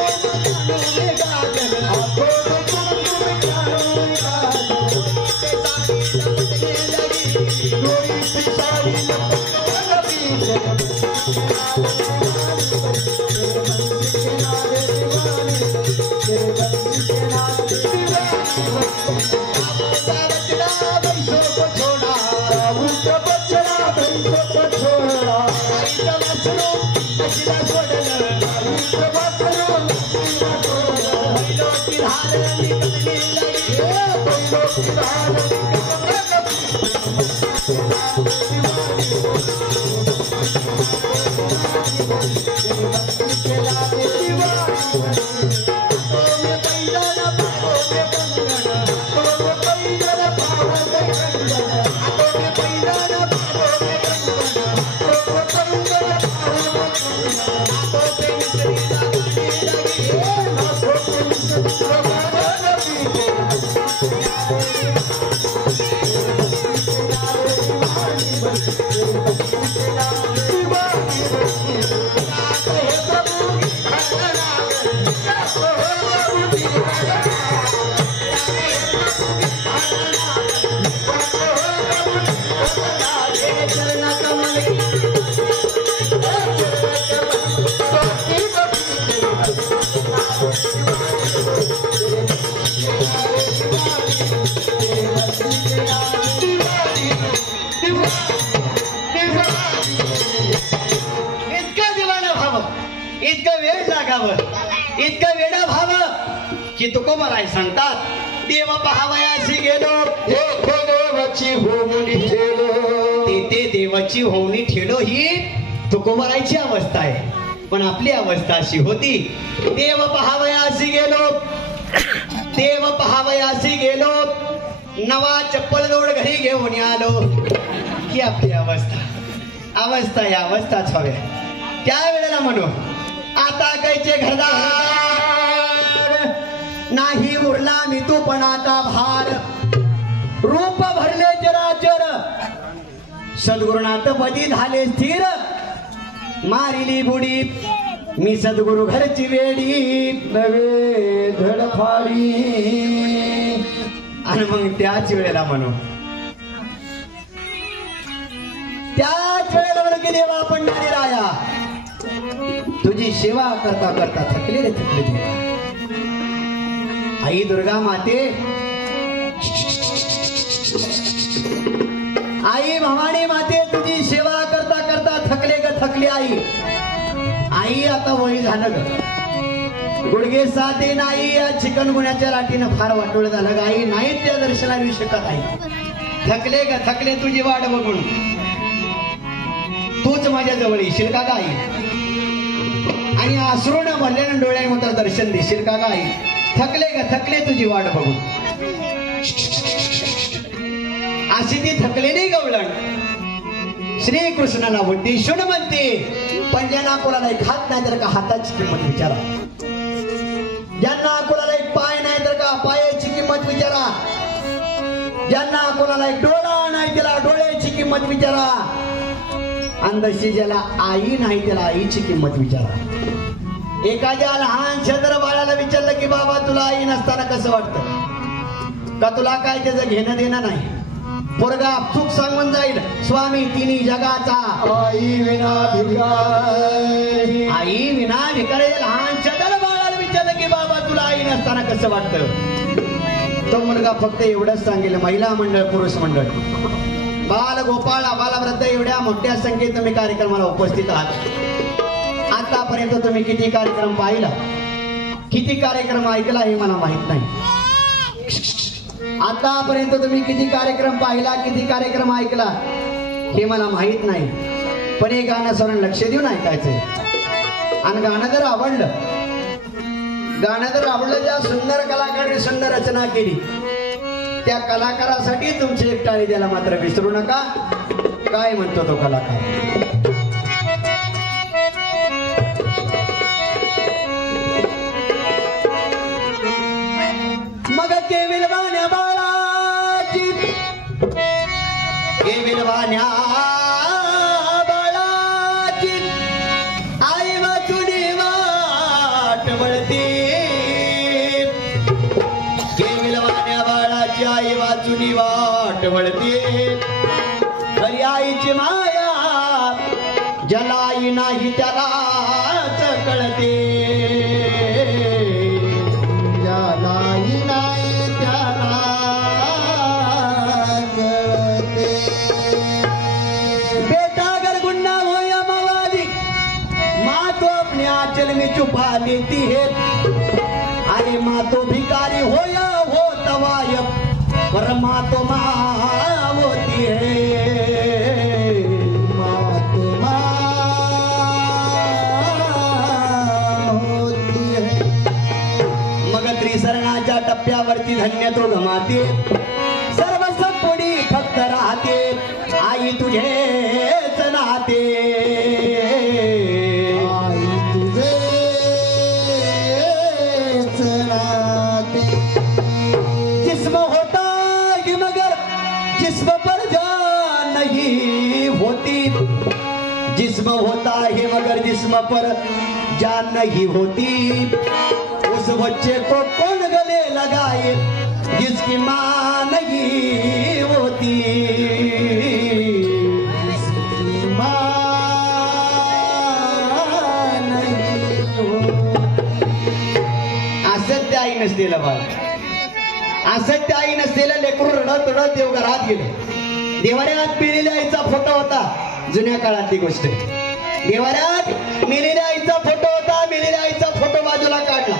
इतकं वेडा भाव की तुकोबाराय सांगतात देव पहावयासी गेलो देवाची होऊनी ठेलो, ते देवाची होऊनी ठेलो ही तुकोबारायची अवस्था आहे. पण आपली अवस्था अशी होती देव पहावयासी गेलो, देव पहावयासी गेलो, नवा चप्पल जोड घरी घेऊन आलो. ही आपली अवस्था या अवस्थाच हव्या. त्या वेळेला म्हणू आता कैचे घरदार नाही उरला मी तू पण आता भार, रूप भरले चराचर सद्गुरुनाथ पदी झाले स्थिर, मारिली बुडी मी सद्गुरु घरची वेडी नवे धडफाडी. आणि मग त्याच वेळेला म्हणू त्याच वेळेला म्हणू की देवा पंढरी राया तुझी सेवा करता करता थकले रे थकले देवा. आई दुर्गा माते, आई भवानी माते तुझी सेवा करता करता थकले ग थकले आई. आई आता वय झालं ग, गुडघे साथे नाही या चिकनगुन्याच्या लाटीनं फार वाटोळ झालं ग आई. नाही त्या दर्शनाला येऊ शकत आई. थकले ग थकले तुझी वाट बघून, तूच माझ्या जवळ येशील का ग आई, आणि आसरून भरल्यानं डोळ्यामध्ये दर्शन देशील का ग आई. थकले ग थकले तुझी वाट बघून. अशी ती थकलेली गवळण श्रीकृष्णाला उद्देशून म्हणते, पण ज्यांना कोणाला एक हात नाही तर का हाताची किंमत विचारा, ज्यांना कोणाला एक पाय नाही तर का पायाची किंमत विचारा, ज्यांना कोणाला एक डोळा नाही त्याला डोळ्याची किंमत विचारा, अंधशी ज्याला आई नाही त्याला आईची किंमत विचारा. एखाद्या लहान छद्र बाळाला विचारलं की बाबा तुला आई नसताना कसं वाटतं का, तुला काय त्याचं घेणं देणं नाही. पोरगा आपसूक सांगून जाईल स्वामी तिन्ही जगाचा आई विना भिकारी. आई विना भिकारी. लहानच्या त्याला बाळाला विचारलं की बाबा तुला आई नसताना कसं वाटतं, तो मुलगा फक्त एवढंच सांगेल महिला मंडळ पुरुष मंडळ बाल गोपाळ बाल वृद्ध एवढ्या मोठ्या संख्येत तुम्ही कार्यक्रमाला उपस्थित आहात. आतापर्यंत तुम्ही किती कार्यक्रम पाहिला, किती कार्यक्रम ऐकला हे मला माहित नाही. आतापर्यंत तुम्ही किती कार्यक्रम पाहिला, किती कार्यक्रम ऐकला हे मला माहित नाही. पण हे गाणं सरण लक्ष देऊन ऐकायचंय. आणि गाणं जर आवडलं, ज्या सुंदर कलाकाराने सुंदर रचना केली त्या कलाकारासाठी तुमची एक टाळी द्यायला मात्र विसरू नका. काय म्हणतो तो कलाकार? मग केविलवाण्या बाळाची, केविलवाण्या बाळाची आई वाचुनी वाट वळती. केविलवाण्या बाळाची आई वाचुनी वाट वळती. खरी आईची माया ज्याला नाही त्यालाच कळते. चल में छुपा लेती है. अरे माँ तो भिकारी हो या हो तवायब, पर माँ तो माँ होती है. माँ तो माँ होती है. मग त्रिसरणाच्या टप्प्यावरती धन्य तो गमाते. सर्व सपुडी फक्त राहते आई तुझेच नाते. जिस्म होता है मगर जिस्म पर जान नहीं होती. जिस्म होता है मगर जिस्म पर जान नहीं होती. उस बच्चे को कौन गले लगाए जिसकी माँ नहीं होती. जिसकी माँ नहीं होती. असत्य आई नसलेलं बाळ, असत्य आई नसलेलं लेकरू रडत रडत देवघरात गेले. देवाऱ्यात मेलेल्या आईचा फोटो होता. जुन्या काळातली गोष्ट. देवाऱ्यात मेलेल्या आईचा फोटो होता. मेलेल्या आईचा फोटो बाजूला काढला,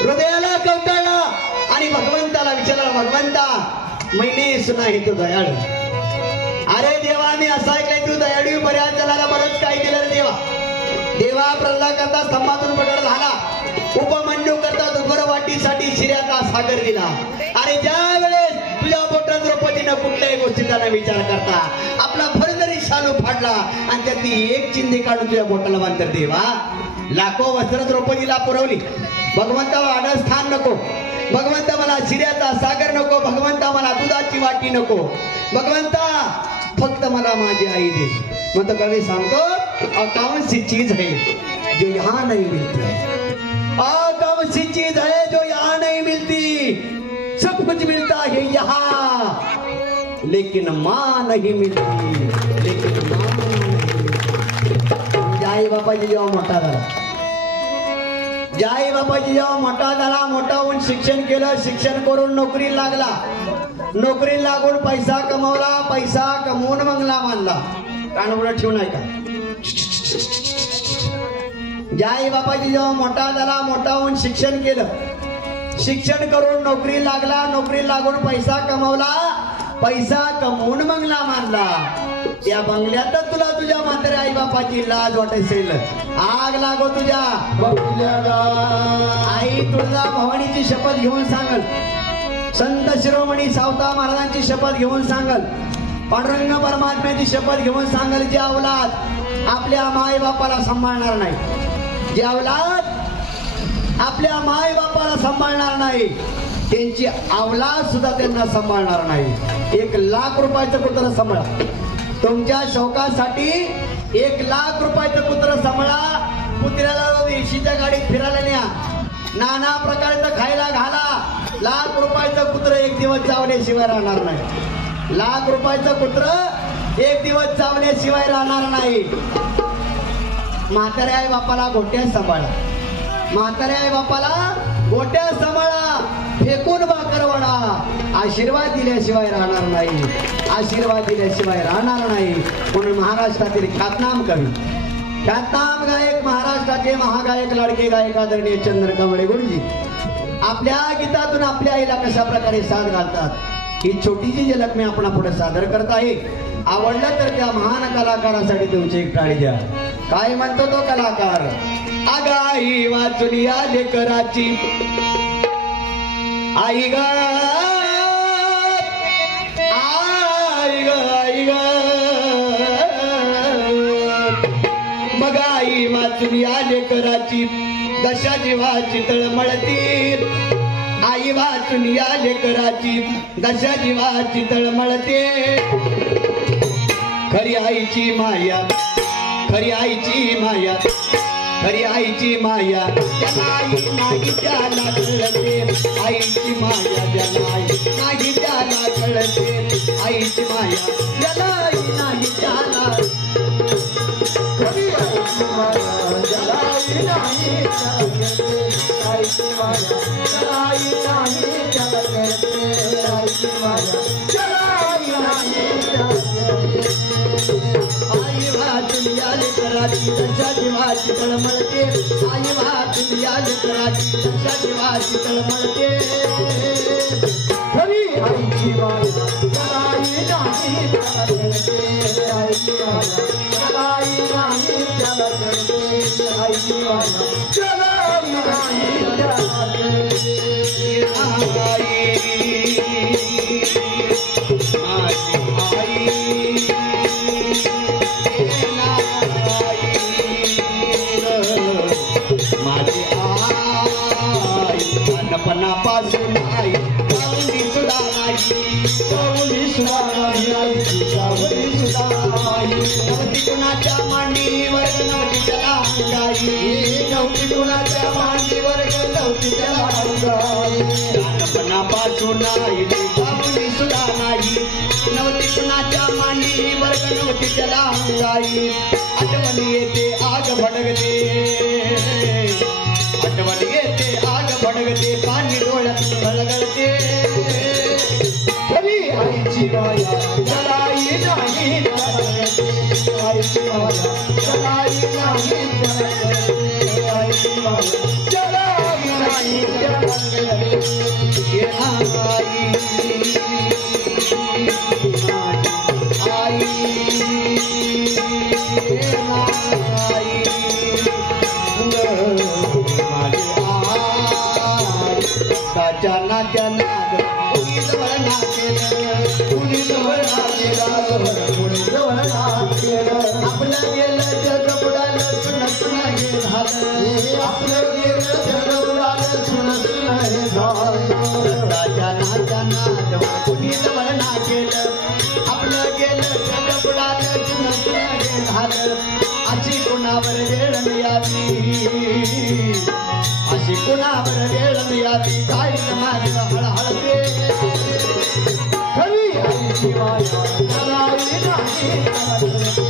हृदयाला कवटाळला आणि भगवंताला विचारला, भगवंता मैने सुना हे तू दयाळू. अरे देवा मी असं ऐकलंय तू दयाळू. बऱ्याच जणाला बरंच काय दिलं रे देवा. देवा प्रल्हाद करता स्तंभातून पकड झाला. उपमंडू करता दुर्गर वाटीसाठी शिऱ्याचा सागर दिला. अरे ज्या वेळेस तुझ्या बोटात द्रौपदीनं कुठल्याही गोष्टीचा न विचार करता आपला फरजरी शालू फाडला आणि त्यातली एक चिंधी काढून तुझ्या बोटाला बांधत देवा. लाखो वस्त्र द्रौपदीला पुरवली. भगवंता आडळ स्थान नको. भगवंता मला शिऱ्याचा सागर नको. भगवंता मला दुधाची वाटी नको. भगवंता फक्त मला माझी आई दे. मग तो कवी सांगतो, कौन सी चीज है जो यहाँ नहीं मिलती. कौन सी चीज है जो यहाँ नहीं मिलती. सब कुछ मिलता है यहाँ लेकिन माँ नहीं मिलती. लेकिन माँ जाई बापाजी जेव्हा मोठा झाला, जाई बापाजी जेव्हा मोठा झाला, मोठा होऊन शिक्षण केलं. शिक्षण करून नोकरी लागला. नोकरी लागून पैसा कमवला. पैसा कमवून बंगला बांधला. कानपुढे ठेवून ऐका. जाई बापाजी जेव्हा मोठा झाला, मोठा होऊन शिक्षण केलं. शिक्षण करून नोकरी लागला. नोकरी लागून पैसा कमवला. पैसा कमवून बंगला बांधला. या बंगल्यातच तुला तुझ्या म्हाताऱ्या आई बापाची लाज वाटत असेल. आग लागो तुझ्या बंगल्याला. आई तुळजा भवानीची शपथ घेऊन सांगल. संत शिरोमणी सावता महाराजांची शपथ घेऊन सांगल. पांडुरंग परमात्म्याची शपथ घेऊन सांगल, जे अवलाद आपल्या माय बापाला सांभाळणार नाही, जे अवलाद आपल्या माय बापाला सांभाळणार नाही, त्यांची अवलाद सुद्धा त्यांना सांभाळणार नाही. 1 लाख रुपयाचं कुत्र सांभाळा. तुमच्या शौकासाठी 1 लाख रुपयाचं कुत्र सांभाळा. कुत्र्याला एशीच्या गाडीत फिरायला न्या. नाना प्रकारचं खायला घाला. लाख रुपयाचं कुत्र एक दिवस चावल्याशिवाय राहणार नाही. लाख रुपयाचं कुत्र एक दिवस चावल्याशिवाय राहणार नाही. म्हाताऱ्या आई बापाला गोट्या सांभाळा, म्हाताऱ्या आई बापाला गोट्या सांभाळा, फेकून भाकर वडा. आशीर्वाद दिल्याशिवाय राहणार नाही, आशीर्वाद दिल्याशिवाय राहणार नाही. म्हणून महाराष्ट्रातील ख्यातनाम कवी, ख्यातनाम गायक, महाराष्ट्राचे महागायक, लाडके गायक आदरणीय चंद्रकमळे गुरुजी आपल्या गीतातून आपल्या आईला कशा प्रकारे साथ घालतात ही छोटीशी झलक मी आपणा पुढे सादर करत आहे. आवडलं तर त्या महान कलाकारासाठी तुमची एक टाळी द्या. काय म्हणतो तो कलाकार? आगाई वाचून या लेकराची आई ग, आई ग, आई ग, मग आई वाचून या लेकराची दशा जीवाची तळमळती. आई वाचून या लेकराची दशा जीवाची तळमळते. खरी आईची माया, खरी आईची माया, खरी आईची माया ज्याला आई नाही त्याला कळते. आईची माया ज्याला आई नाही त्याला कळते. आईची माया ज्याला आई नाही त्याला, खरी आईची माया ज्याला आई नाही त्याला कळते. आईची माया ज्याला आई नाही त्याला कळते. आईची माया ज्याला आई नाही त्याला कळते. आई वाचून या लेकराची दशा जीवाची तळमळते. आई वाचून या लेकराची दशा जीवाची तळमळते. खरी आईची माया ज्याला आई नाही त्याला कळते. आईची माया ज्याला आई नाही त्याला कळते. आईची माया ज्याला आई नाही त्याला कळते. पासून आई सावली सुद्धा नाही, सावली सुद्धा नाही, आईची सावली सुद्धा नाही. नव्हती कुणाच्या मांडीवर नव्हती त्याला अंगाई, नव्हती कुणाच्या मांडीवर नव्हती त्याला अंगाई. लहानपणापासून आई सावली सुद्धा नाही, नव्हती कुणाच्या मांडीवर नव्हती त्याला अंगाई. आठवण येते आग भडकते, आठवण येते आग भडकते, पाणी डोळ्यात भडकते. खरी आईची माया ज्याला आई नाही त्याला कळते. आईची माया ज्याला आई नाही त्याला कळते. आईची माया ज्याला आई नाही त्याला कळते. आई जाना जाना कुणी जवळ नाचेल, कुणी जवळ नाचेल, कुणी जवळ नाचेल. आपलं गेलं जग बुडालं सुन सुन हे झालं, आपलं गेलं जग बुडालं सुन सुन हे झालं. जाना जाना कुणी जवळ नाचेल, आपलं गेलं जग बुडालं सुन सुन हे झालं. अशी कुणावर वेळ यावी, अशी कुणावर वेळ यावी, काय माझं हळहळते. खरी आईची माया ज्याला आई नाही त्याला कळते.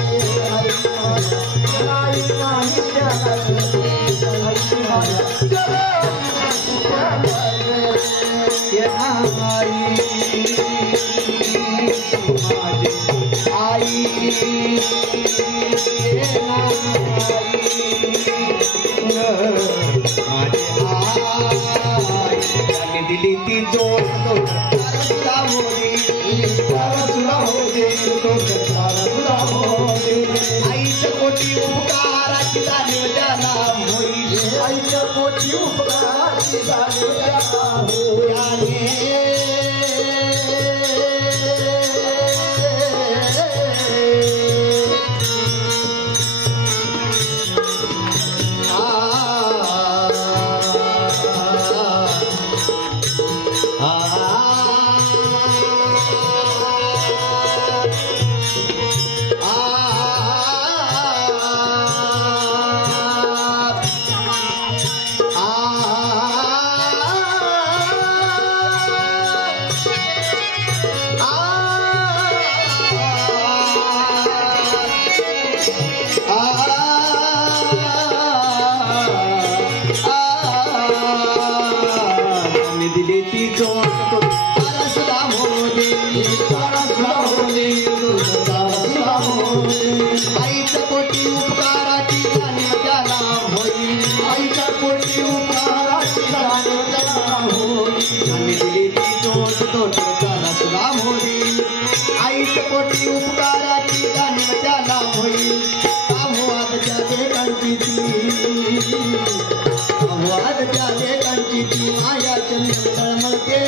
आईची माया ज्याला आई नाही त्याला कळते. आईची माया ज्याला आई नाही त्याला दिली ती जोड तुला आईच्या कोटी उपकाराची जाणीव त्याला होईल, आईच्या पोटी उपकाराची जाणीव त्याला होईल. चारा तुला होणे चारा तुला होणे आईच्या पोटी उपकाराची जाणीव त्याला होईल आईच्या पोटी उपकाराची जाणीव त्याला होईल आम्ही दिली ती जोड तोट चारा तुला होईल आईच्या पोटी उपकाराची जाणीव त्याला होईल अमवादच्या लेकांची ती माया चंद्र तळमळते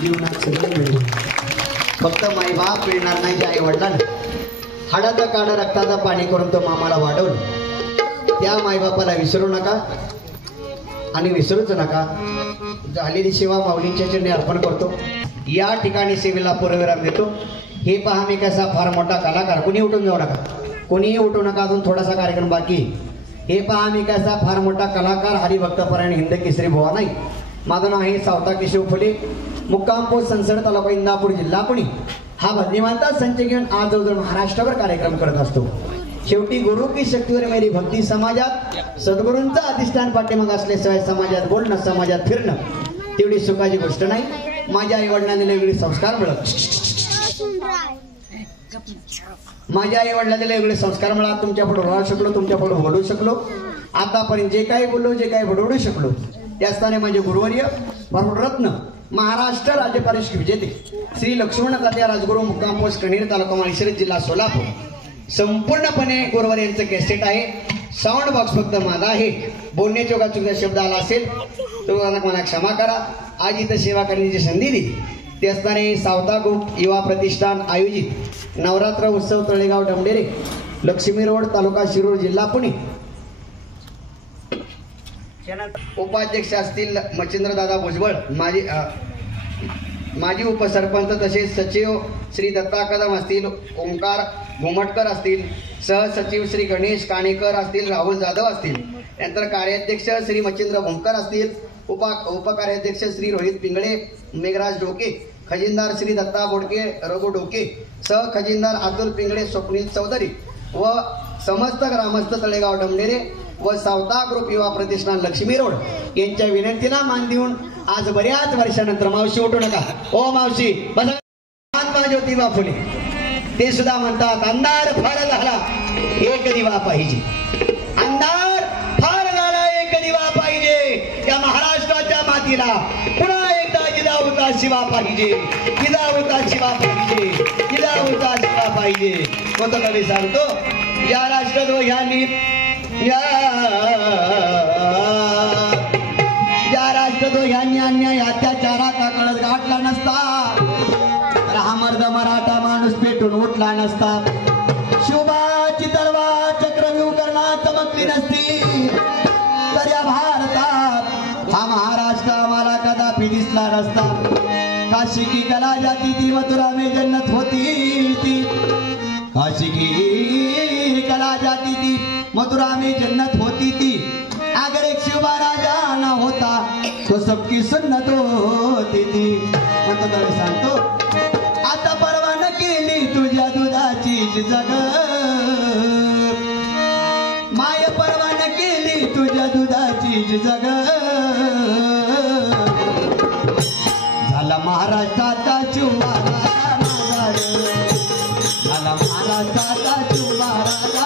जीवनात सगळं मिळेल फक्त माईबाप मिळणार नाही आई वडिलांना हाडाचं काढ रक्ताचं पाणी करून तो मामाला वाढवलं त्या माईबापाला विसरू नका आणि विसरूच नका झालेली सेवा माऊलींच्या चरणी अर्पण करतो या ठिकाणी सेवेला पूर्वविराम देतो हे पहा मी कसा फार मोठा कलाकार कोणी उठून जाऊ नका कोणीही उठू नका अजून थोडासा कार्यक्रम बाकी हे पहा मी कसा फार मोठा कलाकार हरिभक्तपरायण हिंद केसरी भुवा नाही माझं नाव आहे सावता केशव फुले मुक्काम पोस्ट संसद तालुका इंदापूर जिल्हा पुणे हा भजनीवांता संच घेऊन आज जवळजवळ महाराष्ट्रभर कार्यक्रम करत असतो शेवटी गुरु की शक्तीवर मेरी भक्ती समाजात सद्गुरूंचा अधिष्ठान पाठीमाग असल्याशिवाय समाजात बोलणं समाजात फिरणं तेवढी सुखाची गोष्ट नाही माझ्या आई वडिलांनी वेगळे संस्कार मिळत माझ्या आई वडिलांनी वेगळे संस्कार मिळत तुमच्या पुढे राहू शकलो तुमच्या पुढे बोलू शकलो आतापर्यंत जे काही बोललो जे काही बडवडू शकलो त्यास्थाने माझे गुरुवर्य रत्न महाराष्ट्र राज्य परीक्षा विजेते श्री लक्ष्मण तात्या राजगुरू मुक्काम पोस्ट कणेर तालुका माळशिरस जिल्हा सोलापूर संपूर्णपणे गुरुवर यांचं कॅसेट आहे साऊंड बॉक्स फक्त माझा आहे बोलण्याच्या चुकीचा शब्द आला असेल तो मला क्षमा करा आज इथं सेवा करण्याची संधी दिली ते असताना सावता ग्रुप युवा प्रतिष्ठान आयोजित नवरात्र उत्सव तळेगाव डमडेरे लक्ष्मी रोड तालुका शिरूर जिल्हा पुणे उपाध्यक्ष असतील मच्छिंद्रदादा भुजबळ माजी उपसरपंच तसेच सचिव श्री दत्ता कदम असतील ओंकार घुमटकर असतील सहसचिव श्री गणेश काणेकर असतील राहुल जाधव असतील नंतर कार्याध्यक्ष श्री मच्छिंद्र भोंकर असतील उपकार्याध्यक्ष श्री रोहित पिंगळे मेघराज डोके खजिनदार श्री दत्ता बोडके रघु डोके सह खजिनदार अतुल पिंगळे स्वप्नील चौधरी व समस्त ग्रामस्थ तळेगाव डमडेरे व सावता ग्रुप युवा प्रतिष्ठान लक्ष्मी रोड यांच्या विनंतीला मान देऊन आज बऱ्याच वर्षानंतर मावशी उठू नका ओ मावशी महात्मा ज्योतिबा फुले ते सुद्धा म्हणतात अंधार फार झाला एक दिवा पाहिजे अंधार फार झाला एक दिवा पाहिजे या महाराष्ट्राच्या मातीला पुन्हा एकदा जिजाऊचा शिवा पाहिजे जिजाऊचा शिवा पाहिजे जिजाऊचा शिवा पाहिजे कोणतं कवी सांगतो या राष्ट्रद्रोह्यांनी या राष्ट्रद्रोह्यांनी अन्याय अत्याचाराचा कळस गाठला नसता हा मर्द मराठा माणूस पेटून उठला नसता शिवबाची तलवार चक्रव्यूह करणार चमकली नसती तर या भारतात हा महाराष्ट्र आम्हाला कदापि दिसला नसता काशी की कला जाती थी मथुरा में जन्नत होती थी काशी की कला जाती थी मथुरा में जन्नत होती थी अगर एक शिवबा राजा ना होता तो सबकी सुन्नत होती थी म्हणतो सांगतो आता परवान केली तुझ्या दुधाची जग माय परवान केली तुझ्या दुधाची जग झाला महाराष्ट्राचा चुबारा झाला महाराष्ट्राचा चुबारा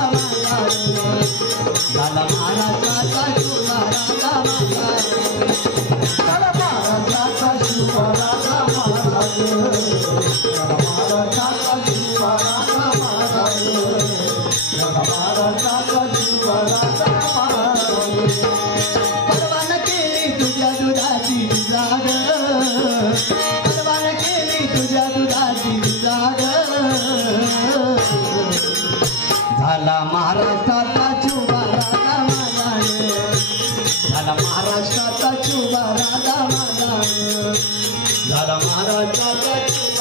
झाला महाराष्ट्राचा चुबारा झाला महाराष्ट्राचा चुबारा परवान केली तुझ्या दुधाची जाग परवान केली तुझ्या दुधाची जाग झाला महाराष्ट्राचा चुबारा झाला महाराष्ट्राचा चुबारा झाला महाराष्ट्र राजाचा